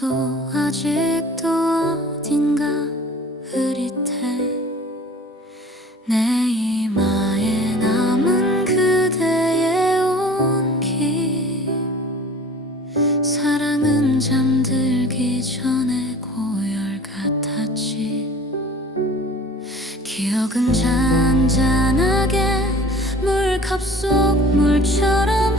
너도 아직도 어딘가 흐릿해. 내 이마에 남은 그대의 온기 사랑은 잠들기 전에 고열 같았지. 기억은 잔잔하게 물컵 속 물처럼